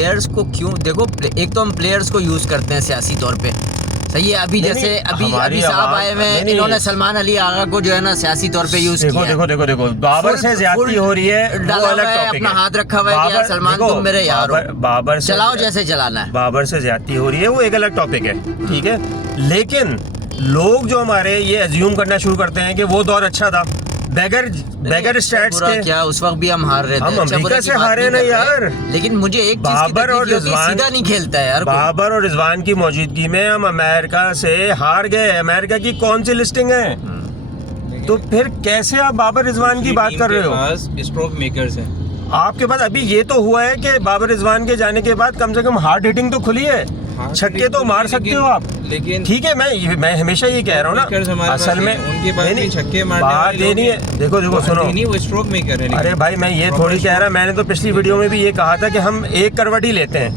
Players को क्यों, देखो एक तो हम प्लेयर्स को यूज़ करते हैं सियासी तौर पे, सही है। अभी जैसे अभी साहब आए हुए, इन्होंने सलमान अली आगा को जो है ना सियासी तौर पे यूज किया। देखो बाबर से ज्यादती हो रही है, वो अलग टॉपिक है। अपना हाथ रखा हुआ है कि सलमान तुम मेरे यार हो, बाबर चलाओ जैसे चलाना है। बाबर से ज्यादती हो रही है, वो एक अलग टॉपिक है, ठीक है। लेकिन लोग जो हमारे ये अज्यूम करना शुरू करते हैं कि वो दौर अच्छा था बेगर स्टैट्स के। क्या उस वक्त भी हम हार रहे थे, हम अमेरिका से हारे ना यार। लेकिन मुझे एक चीज बाबर और रिजवान सीधा नहीं खेलता है यार। बाबर और रिजवान की मौजूदगी में हम अमेरिका से हार गए। अमेरिका की कौन सी लिस्टिंग है? तो फिर कैसे आप बाबर रिजवान की बात कर रहे हो? स्ट्रोक मेकर्स हैं आपके पास। अभी ये तो हुआ है कि बाबर रिजवान के जाने के बाद कम से कम हार्ड हिटिंग तो खुली है, छक्के तो मार सकते हो आप। लेकिन ठीक है, मैं हमेशा ये कह रहा हूँ ना, असल में उनके पास नहीं छक्के मारने बात ये नहीं है। देखो सुनो, वो स्ट्रोक मेकर है। अरे भाई मैं ये थोड़ी कह रहा, मैंने तो पिछली वीडियो में भी ये कहा था कि हम एक करवट ही लेते हैं,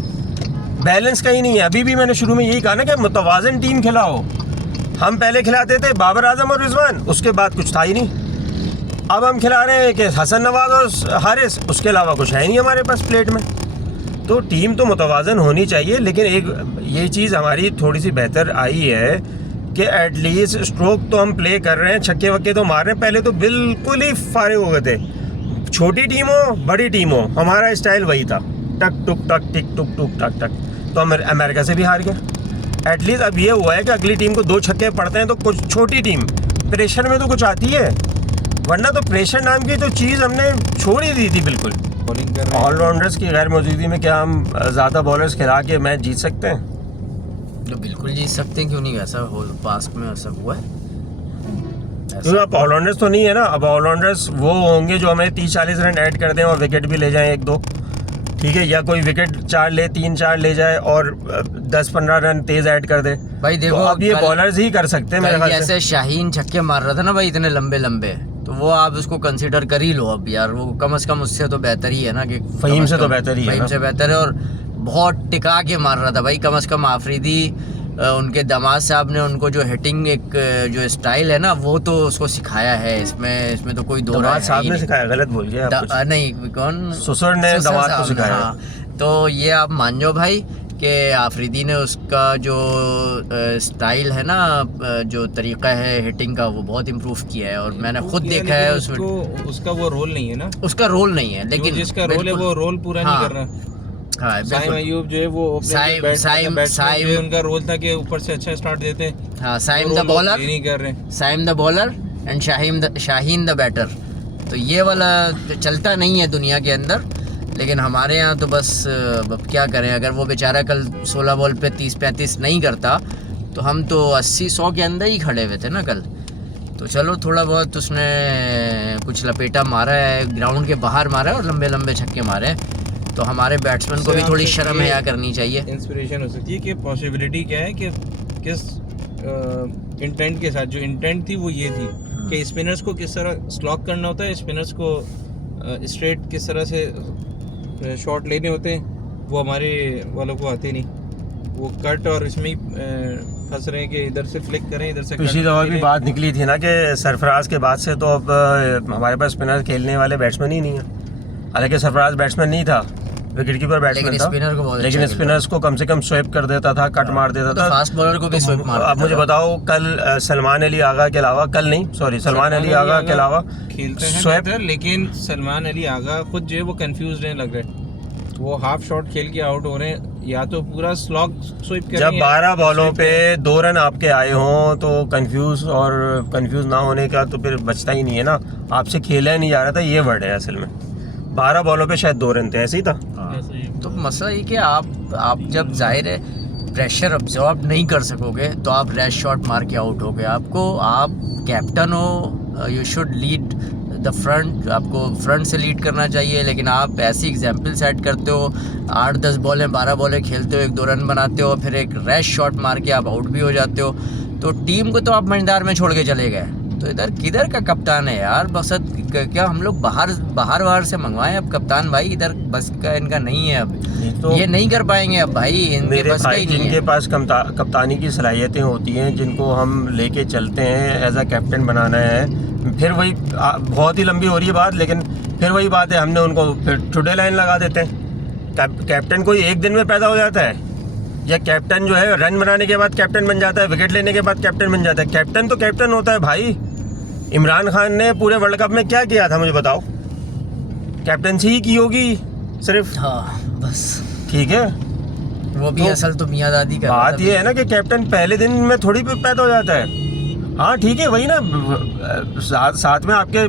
बैलेंस कहीं नहीं है। अभी भी मैंने शुरू में यही कहा ना कि मुतवाज़न टीम खिलाओ। हम पहले खिलाते थे बाबर आजम और रिजवान, उसके बाद कुछ था ही नहीं। अब हम खिला रहे हैं कि हसन नवाज और हारिस, उसके अलावा कुछ है नहीं हमारे पास प्लेट में। तो टीम तो मुतवाज़न होनी चाहिए। लेकिन एक ये चीज़ हमारी थोड़ी सी बेहतर आई है कि एटलीस्ट स्ट्रोक तो हम प्ले कर रहे हैं, छक्के वक्के तो मार रहे हैं। पहले तो बिल्कुल ही फारिग हो गए थे। छोटी टीम हो बड़ी टीम हो, हमारा स्टाइल वही था, टक टुक टक टिक टुक टुक टक टक। तो हम अमेरिका से भी हार गए। एटलीस्ट अब ये हुआ है कि अगली टीम को 2 छक्के पड़ते हैं तो कुछ छोटी टीम प्रेशर में तो कुछ आती है, वरना तो प्रेशर नाम की तो चीज़ हमने छोड़ ही दी थी बिल्कुल। ऑलराउंडर्स की गैर मौजूदगी में क्या हम ज़्यादा बॉलर्स खिला के मैच जीत सकते हैं? तो बिल्कुल जीत सकते हैं, क्यों नहीं? वैसा पास्ट में ऐसा हुआ है। क्योंकि अब ऑलराउंडर्स तो नहीं है ना। अब ऑलराउंडर्स वो होंगे जो हमें 30-40 रन ऐड कर दें और विकेट भी ले जाएं 1-2, ठीक है, या कोई विकेट 3-4 ले जाए और 10-15 रन तेज ऐड कर दे भाई। देखो तो अब ये बॉलर्स ही कर सकते हैं मेरे ख्याल से। जैसे शाहीन छक्के मार रहा था ना भाई, इतने लंबे लंबे, तो वो आप उसको कंसीडर कर ही लो अब यार। वो कम से कम उससे तो बेहतर ही है ना, कि फ़हीम से तो बेहतर ही है, फ़हीम से बेहतर है। और बहुत टिका के मार रहा था भाई। कम से कम आफरीदी उनके दामाद साहब ने उनको जो हिटिंग एक जो स्टाइल है ना, वो तो उसको सिखाया है। इसमें तो कोई दो राय साहब ने सिखाया? गलत बोल गया नहीं, कौन? ससुर ने दामाद को सिखाया। हाँ, तो ये आप मान जाओ भाई कि आफरीदी ने उसका जो स्टाइल है ना, जो तरीका है हिटिंग का, वो बहुत इम्प्रूव किया है। और मैंने खुद देखा है उसका वो रोल नहीं है ना, उसका रोल नहीं है, लेकिन जिसका रोल है वो रोल पूरा नहीं कर रहा। हाँ, साइम अयूब जो है वो साइम उनका रोल था कि ऊपर से अच्छा स्टार्ट देते हैं। हाँ, साइम द बॉलर नहीं कर रहे, Saim the bowler and Shaheen the batter. तो ये वाला चलता नहीं है दुनिया के अंदर, लेकिन हमारे यहाँ तो बस अब क्या करें। अगर वो बेचारा कल 16 बॉल पे 30-35 नहीं करता तो हम तो 80-100 के अंदर ही खड़े हुए थे ना कल। तो चलो थोड़ा बहुत उसने कुछ लपेटा मारा है, ग्राउंड के बाहर मारा है और लंबे लंबे छक्के मारे हैं। तो हमारे बैट्समैन को भी थोड़ी शर्म हया करनी चाहिए। इंस्पिरेशन हो सकती है कि पॉसिबिलिटी क्या है कि किस इंटेंट के साथ, जो इंटेंट थी वो ये थी कि स्पिनर्स को किस तरह स्लॉक करना होता है, स्पिनर्स को स्ट्रेट किस तरह से शॉट लेने होते हैं, वो हमारे वालों को आते नहीं। वो कट और इसमें ही फंस रहे हैं कि इधर से फ्लिक करें, इधर से। पिछली दफा भी बात निकली थी ना कि सरफराज के बाद से तो अब हमारे पास स्पिनर खेलने वाले बैट्समैन ही नहीं है। हालांकि सरफराज बैट्समैन नहीं था, विकेट कीपर बैट्समैन था, लेकिन स्पिनर्स को कम से कम स्वेप कर देता था, कट मार देता था। फास्ट बॉलर को भी स्वेप मार। अब मुझे बताओ, कल सलमान अली आगा के अलावा, सलमान अली आगा के अलावा खेलते हैं, लेकिन सलमान अली आगा खुद जो है वो कंफ्यूज रहने लग रहे। वो हाफ शॉट खेल के आउट हो रहे हैं, या तो पूरा स्लॉग स्वीप कर। जब 12 बॉलों पे 2 रन आपके आए हों तो कंफ्यूज ना होने का तो फिर बचता ही नहीं है ना। आपसे खेला नहीं जा रहा था, ये वर्ड है असल में। 12 बॉलों पे शायद 2 रन थे, ऐसे ही था। तो मसला ये कि आप जब जाहिर है प्रेशर अब्जॉर्ब नहीं कर सकोगे तो आप रैश शॉट मार के आउट हो गए। आप कैप्टन हो, you should lead the front, आपको फ्रंट से लीड करना चाहिए। लेकिन आप ऐसी एग्जाम्पल सेट करते हो, 8-10 बॉलें 12 बॉलें खेलते हो, 1-2 रन बनाते हो, फिर एक रैश शॉट मार के आप आउट भी हो जाते हो। तो टीम को तो आप मझदार में छोड़ के चले गए। तो इधर किधर का कप्तान है यार? मकसद क्या हम लोग बाहर से मंगवाएं अब कप्तान? भाई इधर बस का इनका नहीं है, अब तो ये नहीं कर पाएंगे अब भाई, इनके बस का ही नहीं है। जिनके पास कप्तानी की सलाहियतें होती हैं, जिनको हम लेके चलते हैं एज अ कैप्टन बनाना है, फिर वही बहुत ही लंबी हो रही है बात, लेकिन फिर वही बात है, हमने उनको फिर टुडे लाइन लगा देते हैं। कैप्टन कोई एक दिन में पैदा हो जाता है, या कैप्टन जो है रन बनाने के बाद कैप्टन बन जाता है, विकेट लेने के बाद कैप्टन बन जाता है? कैप्टन तो कैप्टन होता है भाई। इमरान खान ने पूरे वर्ल्ड कप में क्या किया था मुझे बताओ? कैप्टनसी ही की होगी सिर्फ। हाँ बस, ठीक है, वो भी तो असल तो मियाँ दादी का बात ये है ना कि कैप्टन पहले दिन में थोड़ी पैदा हो जाता है। हाँ ठीक है, वही ना, साथ में आपके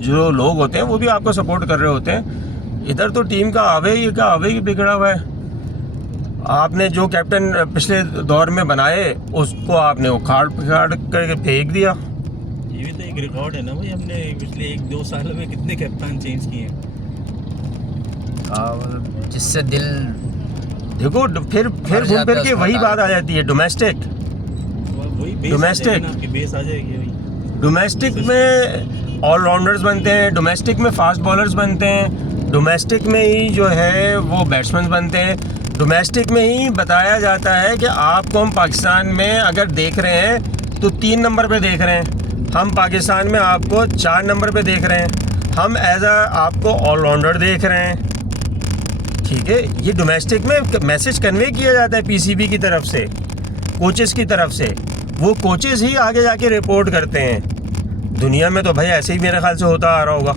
जो लोग होते हैं वो भी आपको सपोर्ट कर रहे होते हैं। इधर तो टीम का आवे ही बिगड़ा हुआ है। आपने जो कैप्टन पिछले दौर में बनाए उसको आपने उखाड़ पिखाड़ करके फेंक दिया। ये भी तो एक रिकॉर्ड है ना भाई, हमने पिछले 1-2 साल में कितने कप्तान चेंज किए हैं। जिससे दिल देखो फिर घूम फिर के वही बात आ जाती है, डोमेस्टिक। वही बेस Domestic। आ जाएगी ना, आपकी बेस आ जाएगी भाई। डोमेस्टिक में ऑलराउंडर्स बनते हैं, डोमेस्टिक में फास्ट बॉलर्स बनते हैं, डोमेस्टिक में ही जो है वो बैट्समैन बनते हैं। डोमेस्टिक में ही बताया जाता है कि आपको हम पाकिस्तान में अगर देख रहे हैं तो 3 नंबर पे देख रहे हैं, हम पाकिस्तान में आपको 4 नंबर पे देख रहे हैं, हम एज अ आपको ऑलराउंडर देख रहे हैं। ठीक है, ये डोमेस्टिक में मैसेज कन्वे किया जाता है पीसीबी की तरफ से, कोचेस की तरफ से। वो कोचेस ही आगे जाके रिपोर्ट करते हैं। दुनिया में तो भाई ऐसे ही मेरे ख्याल से होता आ रहा होगा।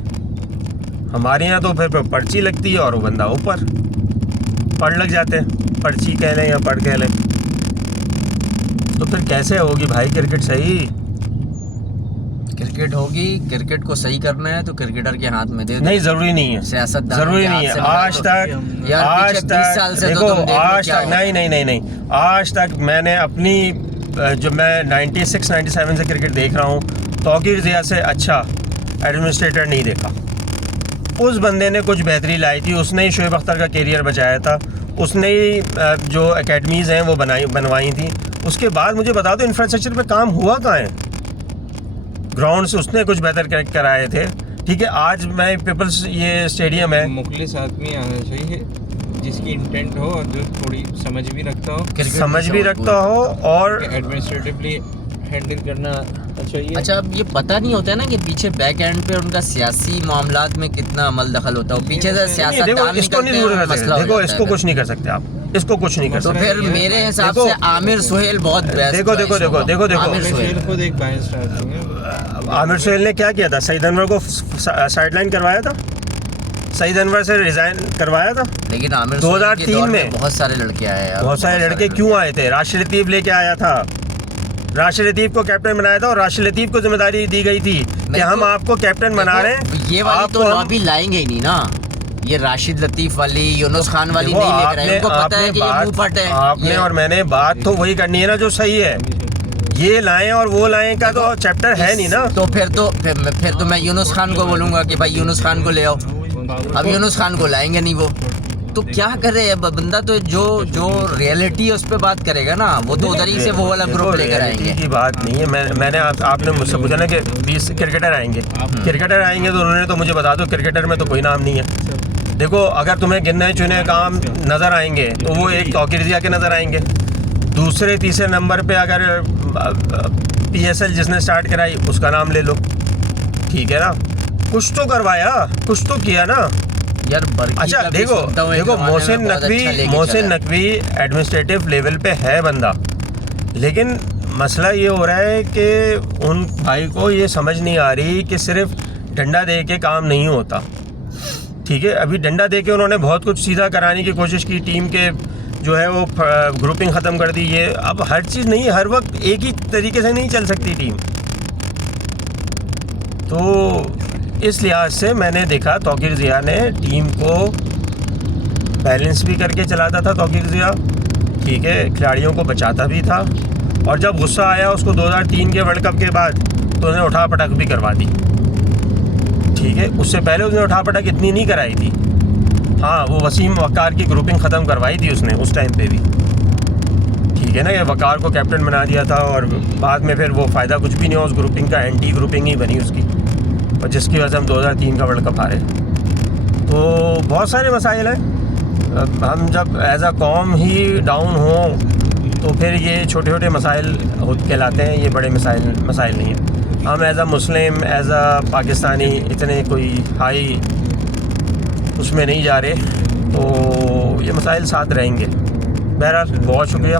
हमारे यहाँ तो फिर पर्ची लगती है और वो बंदा ऊपर पढ़ लग जाते हैं, पर्ची कह लें या पढ़ कह लें। तो फिर कैसे होगी भाई क्रिकेट सही? क्रिकेट होगी, क्रिकेट को सही करना है तो क्रिकेटर के हाथ में दे दो। नहीं, ज़रूरी नहीं है, सियासतदान ज़रूरी नहीं है। आज तक यार पिछले 20 साल से देखो, तो तुम देख लो आज क्या तक हो। नहीं, आज तक मैंने अपनी जो मैं 96-97 से क्रिकेट देख रहा हूँ, तौकीर ज़िया से अच्छा एडमिनिस्ट्रेटर नहीं देखा। उस बंदे ने कुछ बेहतरी लाई थी, उसने ही शोएब अख्तर का कैरियर बचाया था, उसने ही जो एकेडमीज़ हैं वो बनवाई थी। उसके बाद मुझे बता दो इंफ्रास्ट्रक्चर पे काम हुआ कहाँ है? ग्राउंड्स उसने कुछ बेहतर कराए थे। ठीक है, आज मैं पीपल्स ये स्टेडियम है, मुखलिस आदमी आना चाहिए जिसकी इंटेंट हो और जो थोड़ी समझ भी रखता हो, क्रिकेट समझ भी रखता हो और एडमिनिस्ट्रेटिवली हैंडल करना चाहिए। अच्छा, अब ये पता नहीं होता है ना कि पीछे बैक एंड पे उनका सियासी मामलात में कितना अमल दखल होता है। पीछे से देखो सियासतदान इसको नहीं दूर कर सकते, देखो इसको कुछ नहीं कर सकते आप, इसको कुछ नहीं कर तो सकते। फिर मेरे हिसाब देखो, से आमिर सुहेल बहुत बेस्ट देखो आमिर सुहेल खुद एक बायस्ड आदमी है। आमिर सुहेल ने क्या किया था? सईद अनवर को साइडलाइन करवाया था, सईद अनवर से रिजाइन करवाया था। लेकिन आमिर 2003 में बहुत सारे लड़के आए यार, बहुत सारे लड़के क्यों आए थे? राशिद लतीफ़ लेके आया था, राशिद लतीफ़ को कैप्टन बनाया था और राशिद लतीफ़ को जिम्मेदारी दी गई थी कि हम आपको कैप्टन बना रहे हैं। ये वाली आपको तो हम- लॉबी लाएंगे ही नहीं ना, ये राशिद लतीफ़ वाली, यूनुस खान वाली देखो, नहीं लेकर आए। उनको पता है कि ये बात- मुंह फट है। आपने ये- और मैंने बात तो वही करनी है ना जो सही है। ये लाएं और वो लाएं का तो चैप्टर है नहीं ना। तो फिर तो मैं यूनुस खान को बोलूंगा कि भाई यूनुस खान को ले आओ। अब यूनुस खान को लाएंगे नहीं वो, तो क्या करे? अब बंदा तो जो रियलिटी है उस पर बात करेगा ना, वो तो उधर ही से वो वाला ग्रुप लेकर आएंगे। की बात नहीं है। मैंने आपने मुझसे पूछा ना कि 20 क्रिकेटर आएंगे, क्रिकेटर आएंगे तो उन्होंने तो मुझे बता दो क्रिकेटर में तो कोई नाम नहीं है। देखो, अगर तुम्हें गिनने चुने काम नज़र आएंगे तो वो एक तौकीर ज़िया के नज़र आएंगे। दूसरे तीसरे नंबर पे अगर PSL जिसने स्टार्ट कराई उसका नाम ले लो। ठीक है ना, कुछ तो करवाया, कुछ तो किया ना यार अच्छा। देखो मोहसिन नकवी एडमिनिस्ट्रेटिव लेवल पे है बंदा, लेकिन मसला ये हो रहा है कि उन भाई को ये समझ नहीं आ रही कि सिर्फ डंडा दे के काम नहीं होता। ठीक है, अभी डंडा दे के उन्होंने बहुत कुछ सीधा कराने की कोशिश की, टीम के जो है वो ग्रुपिंग ख़त्म कर दी। ये अब हर चीज़ नहीं, हर वक्त एक ही तरीके से नहीं चल सकती टीम। तो इस लिहाज से मैंने देखा तौकीर ज़िया ने टीम को बैलेंस भी करके चलाता था। तौकीर ज़िया ठीक है, खिलाड़ियों को बचाता भी था, और जब गुस्सा आया उसको 2003 के वर्ल्ड कप के बाद तो उसने उठा पटक भी करवा दी। ठीक है, उससे पहले उसने उठा पटक इतनी नहीं कराई थी। हाँ, वो वसीम वक़ार की ग्रुपिंग ख़त्म करवाई थी उसने उस टाइम पे भी। ठीक है ना, ये वक़ार को कैप्टन बना दिया था और बाद में फिर वो फ़ायदा कुछ भी नहीं हुआ उस ग्रुपिंग का, एंटी ग्रुपिंग ही बनी उसकी, और जिसकी वजह से हम 2003 का वर्ल्ड कप हारे। तो बहुत सारे मसाइल हैं। हम जब एज अ कौम ही डाउन हों तो फिर ये छोटे छोटे मसाइल कहलाते हैं, ये बड़े मसाइल नहीं हैं। हम as a Muslim, as a Pakistani इतने कोई हाई उसमें नहीं जा रहे। तो ये मसाइल साथ रहेंगे। बहरहाल बहुत शुक्रिया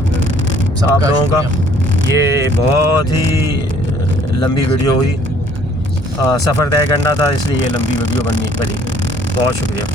आप लोगों का, ये बहुत ही लंबी वीडियो हुई, सफ़र तय करना था इसलिए ये लंबी वीडियो बननी पड़ी। बहुत शुक्रिया।